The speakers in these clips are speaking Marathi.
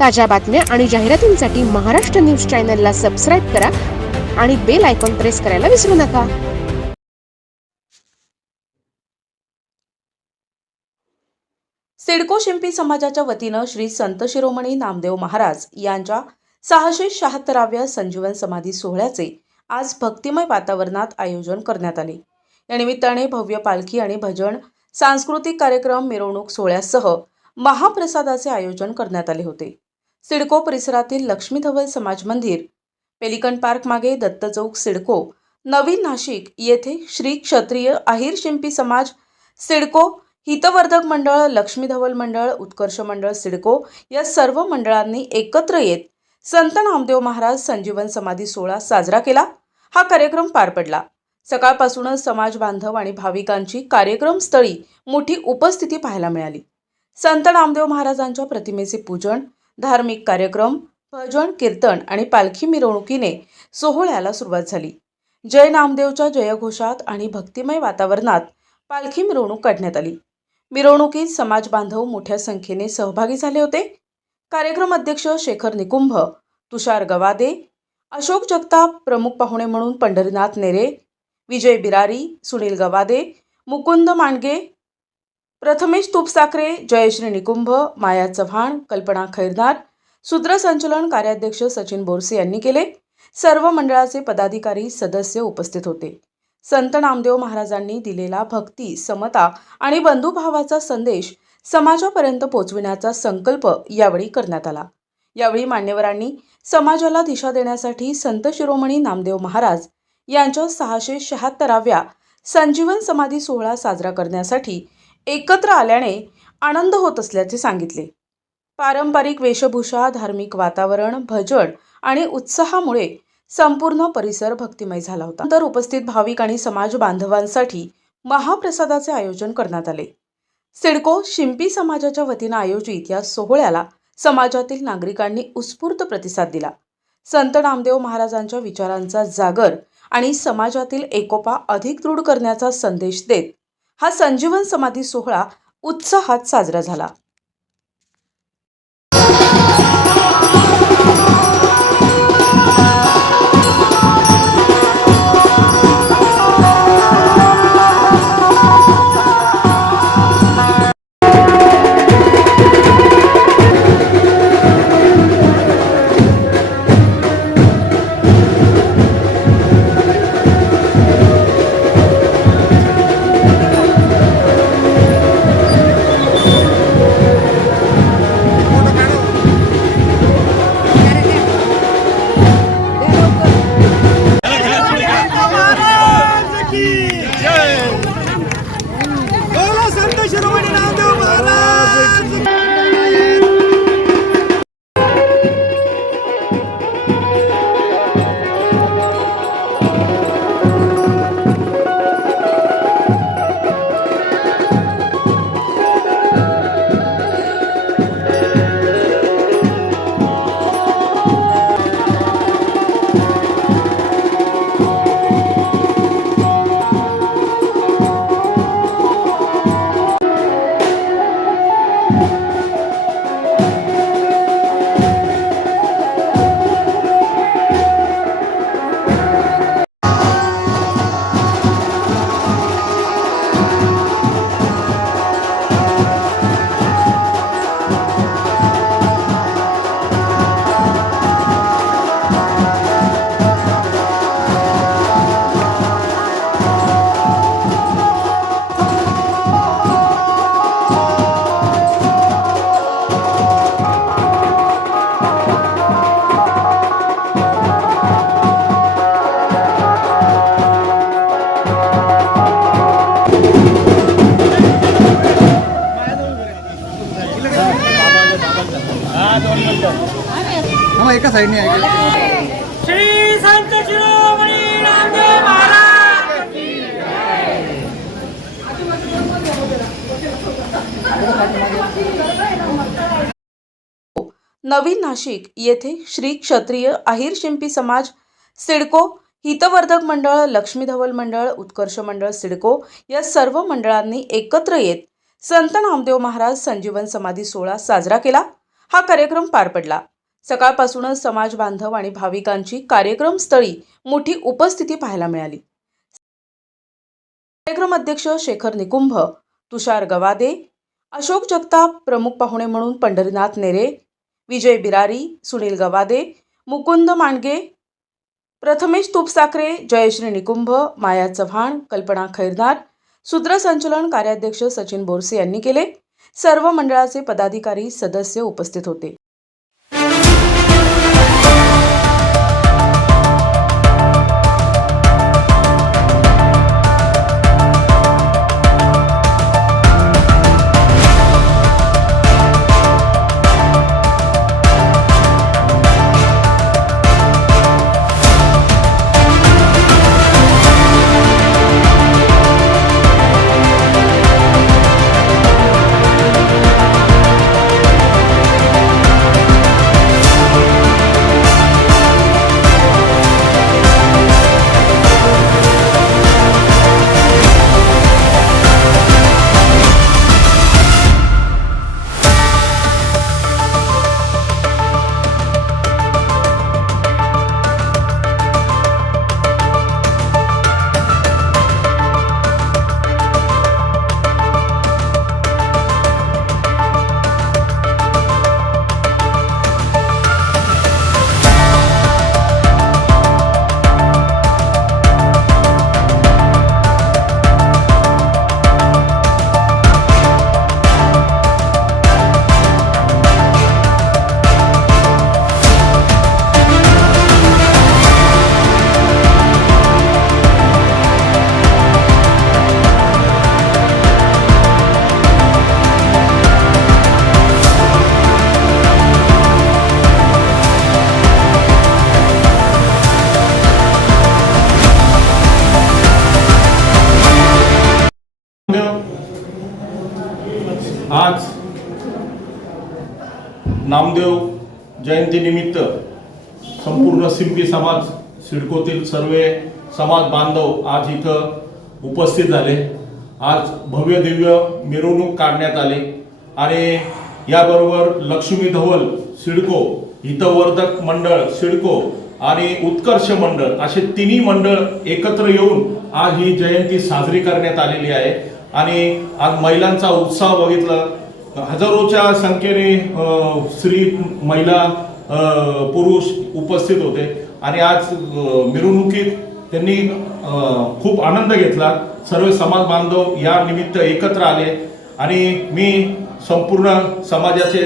ताज्या बातम्या आणि जाहिरातींसाठी महाराष्ट्र न्यूज चॅनलला सबस्क्राईब करा आणि बेल आयकॉन प्रेस करायला विसरू नका. सिडको शिंपी समाजाच्या वतीनं श्री संत शिरोमणी नामदेव महाराज यांच्या 676व्या संजीवन समाधी सोहळ्याचे आज भक्तिमय वातावरणात आयोजन करण्यात आले. या निमित्ताने भव्य पालखी आणि भजन, सांस्कृतिक कार्यक्रम, मिरवणूक सोहळ्यासह महाप्रसादाचे आयोजन करण्यात आले होते. सिडको परिसरातील लक्ष्मी धवल समाज मंदिर, पेलिकन पार्क मागे दत्त चौक सिडको, नवीन नाशिक येथे श्री क्षत्रिय अहिर शिंपी समाज सिडको, हितवर्धक मंडळ, लक्ष्मी धवल मंडळ, उत्कर्ष मंडळ सिडको या सर्व मंडळांनी एकत्र येत संत नामदेव महाराज संजीवन समाधी सोहळा साजरा केला. हा कार्यक्रम पार पडला. सकाळपासूनच समाज बांधव आणि भाविकांची कार्यक्रमस्थळी मोठी उपस्थिती पाहायला मिळाली. संत नामदेव महाराजांच्या प्रतिमेचे पूजन, धार्मिक कार्यक्रम, भजन, कीर्तन आणि पालखी मिरवणुकीने सोहळ्याला सुरुवात झाली. जय नामदेवच्या जयघोषात आणि भक्तिमय वातावरणात पालखी मिरवणूक काढण्यात आली. मिरवणुकीत समाज बांधव मोठ्या संख्येने सहभागी झाले होते. कार्यक्रम अध्यक्ष शेखर निकुंभ, तुषार गवादे, अशोक जगताप, प्रमुख पाहुणे म्हणून पंढरीनाथ नेरे, विजय बिरारी, सुनील गवादे, मुकुंद मांडगे, प्रथमेश तुपसाखरे, जयश्री निकुंभ, माया चव्हाण, कल्पना खैरनार, सूत्रसंचलन कार्याध्यक्ष सचिन बोरसे यांनी केले. सर्व मंडळाचे पदाधिकारी, सदस्य उपस्थित होते. संत नामदेव महाराजांनी दिलेला भक्ती, समता आणि बंधुभावाचा संदेश समाजापर्यंत पोहोचविण्याचा संकल्प यावेळी करण्यात आला. यावेळी मान्यवरांनी समाजाला दिशा देण्यासाठी संत शिरोमणी नामदेव महाराज यांच्या 676व्या संजीवन समाधी सोहळा साजरा करण्यासाठी एकत्र आल्याने आनंद होत असल्याचे सांगितले. पारंपरिक वेशभूषा, धार्मिक वातावरण, भजन आणि उत्साहामुळे संपूर्ण परिसर भक्तिमय झाला होता. नंतर उपस्थित भाविक आणि समाज बांधवांसाठी महाप्रसादाचे आयोजन करण्यात आले. सिडको शिंपी समाजाच्या वतीनं आयोजित या सोहळ्याला समाजातील नागरिकांनी उत्स्फूर्त प्रतिसाद दिला. संत नामदेव महाराजांच्या विचारांचा जागर आणि समाजातील एकोपा अधिक दृढ करण्याचा संदेश देत हा संजीवन समाधी सोहळा उत्साहात साजरा झाला. एका साइडने श्री संत शिरोमणी नामदेव महाराज की नवीन नाशिक येथे श्री क्षत्रिय अहिर शिंपी समाज सिडको, हितवर्धक मंडळ, लक्ष्मी धवल मंडळ, उत्कर्ष मंडळ सिडको या सर्व मंडळांनी एकत्र येत संत नामदेव महाराज संजीवन समाधी सोहळा साजरा केला. हा कार्यक्रम पार पडला। सकाळपासूनच समाज बांधव आणि भाविकांची कार्यक्रमस्थळी मोठी उपस्थिती पाहायला मिळाली। कार्यक्रम अध्यक्ष शेखर निकुंभ, तुषार गवादे, अशोक जगताप, प्रमुख पाहुणे म्हणून पंढरीनाथ नेरे, विजय बिरारी, सुनील गवादे, मुकुंद मांडगे, प्रथमेश तुपसाखरे, जयश्री निकुंभ, माया चव्हाण, कल्पना खैरनार, सूत्रसंचलन कार्याध्यक्ष सचिन बोरसे यांनी केले। सर्व मंडळाचे पदाधिकारी सदस्य उपस्थित होते। आज नामदेव जयंतीनिमित्त संपूर्ण सिंपी समाज सिडकोतील सर्व समाज बांधव आज इथं उपस्थित झाले। आज भव्य दिव्य मिरवणूक काढण्यात आली आणि याबरोबर लक्ष्मी धवल सिडको, हितवर्धक मंडळ सिडको आणि उत्कर्ष मंडळ असे तिन्ही मंडळ एकत्र येऊन आज ही जयंती साजरी करण्यात आलेली आहे। आणि आज महिलांचा उत्साह बघितला, हजारोच्या संख्येने स्त्री, महिला, पुरुष उपस्थित होते आणि आज मिरवणुकीत त्यांनी खूप आनंद घेतला। सर्व समाज बांधव या निमित्त एकत्र आले आणि मी संपूर्ण समाजाचे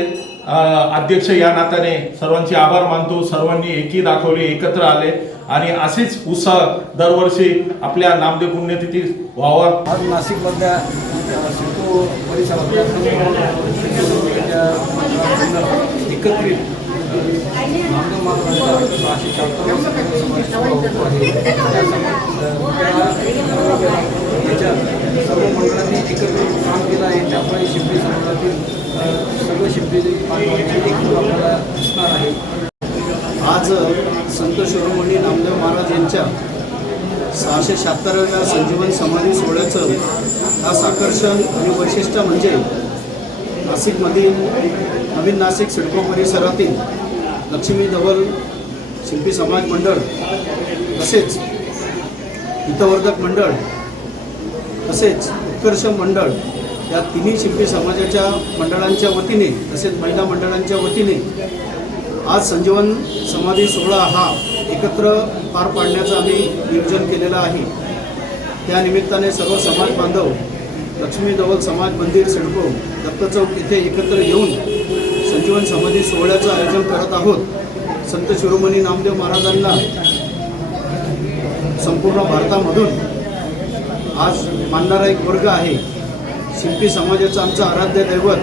अध्यक्ष या नात्याने सर्वांचे आभार मानतो। सर्वांनी एकी दाखवली, एकत्र आले आणि असेच उत्साह दरवर्षी आपल्या नामदेव पुण्यतिथी व्हावा। आज नाशिकमधल्या सिडको परिसरातल्या एकत्रित नामदेव महाराजांचा 676 सर्व मंडळांनी एकत्रित काम केलं आहे। त्यामुळे शिंपी समाजातील सर्व शिंपी एकत्र आपल्याला दिसणार आहे। आज संत शिरोमणी नामदेव महाराज यांच्या 676व्या संजीवन समाधी सोहळ्याचं खास आकर्षण आणि वैशिष्ट्य म्हणजे नाशिकमधील नवीन नाशिक सिडको परिसरातील लक्ष्मी धवल शिंपी समाज मंडळ, तसेच हितवर्धक मंडळ, तसेच उत्कर्ष मंडळ या तिन्ही शिंपी समाजाच्या मंडळांच्या वतीने तसेच महिला मंडळांच्या वतीने आज संजीवन समाधी सोहळा हा एकत्र पार पाडण्याचं आम्ही नियोजन केलेलं आहे। त्या निमित्ताने सर्व समाज बांधव लक्ष्मी धवल समाज मंदिर सिडको दत्त चौक येथे एकत्र येऊन संजीवन समाधी सोहळ्याचं आयोजन करत आहोत। संत शिरोमणी नामदेव महाराजांना संपूर्ण भारतामधून आज मानणारा एक वर्ग आहे। शिंपी समाजाचं आमचं आराध्य दैवत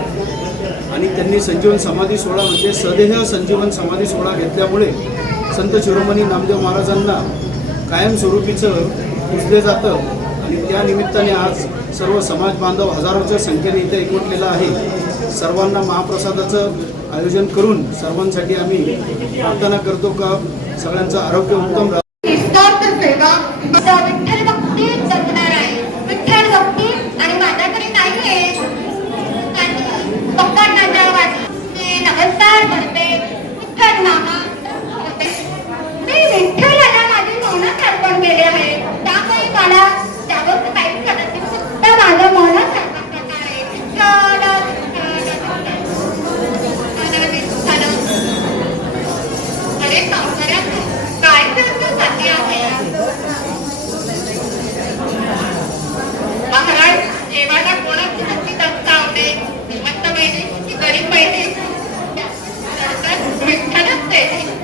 आणि त्यांनी संजीवन समाधी सोहळा म्हणजे सदेह संजीवन समाधी सोहळा घेतल्यामुळे संत शिरोमणी नामदेव महाराजांना कायमस्वरूपीचं पूजले जातं आणि त्या निमित्ताने आज सर्व समाज बांधव हजारोच्या संख्येने इथे एकवटलेला आहे। सर्वांना महाप्रसादाचं आयोजन करून सर्वांसाठी आम्ही प्रार्थना करतो का सगळ्यांचं आरोग्य उत्तम राहावं। विठ्ठल भक्ती जपणार आहे। विठ्ठल भक्ती आणि माझ्याकडे नाही आहे फक्त नांदवाडी नमस्कार। जय